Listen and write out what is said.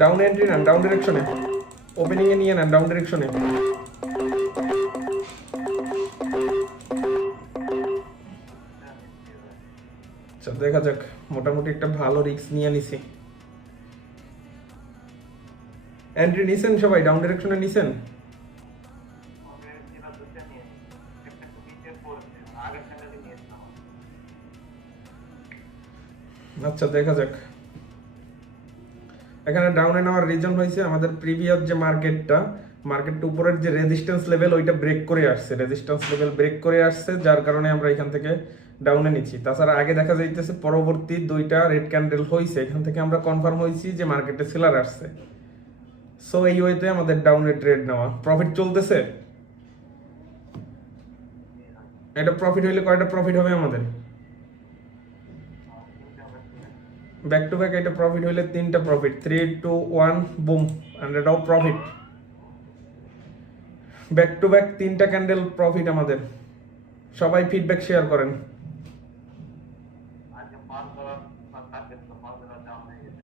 Down entry নেন, down ডিরেকশনে, opening এ নিয়ে নেন, ডাউন ডিরেকশনে। আচ্ছা দেখা যাক, মোটামুটি একটা ভালো রিস্ক নিয়ে নিছি। এন্ট্রি নিছেন সবাই, ডাউন ডিরেকশনে নিছেন? আচ্ছা দেখা যাক। এখানে ডাউনে নেওয়ার রিজন হয়েছে আমাদের প্রিভিয়াস যে মার্কেটটা উপরের যে রেজিস্ট্যান্স লেভেল ওইটা ব্রেক করে আসছে, রেজিস্ট্যান্স লেভেল ব্রেক করে আসছে, যার কারণে আমরা এখান থেকে ডাউনে নিচ্ছি। তাছাড়া আগে দেখা যাইতেছে পরবর্তী দুইটা রেড ক্যান্ডেল হয়েছে, এখান থেকে আমরা কনফার্ম হয়েছি যে মার্কেটে সেলার আসছে। সো এই ওয়েতে আমাদের ডাউনে ট্রেড নেওয়া, প্রফিট চলতেছে। এটা প্রফিট হইলে কয়টা প্রফিট হবে আমাদের? ব্যাক টু ব্যাক এটা প্রফিট হইলে 3টা প্রফিট, 3 2 1 বুম, এন্ড এটাও প্রফিট। ব্যাক টু ব্যাক 3টা ক্যান্ডেল প্রফিট আমাদের। সবাই ফিডব্যাক শেয়ার করেন।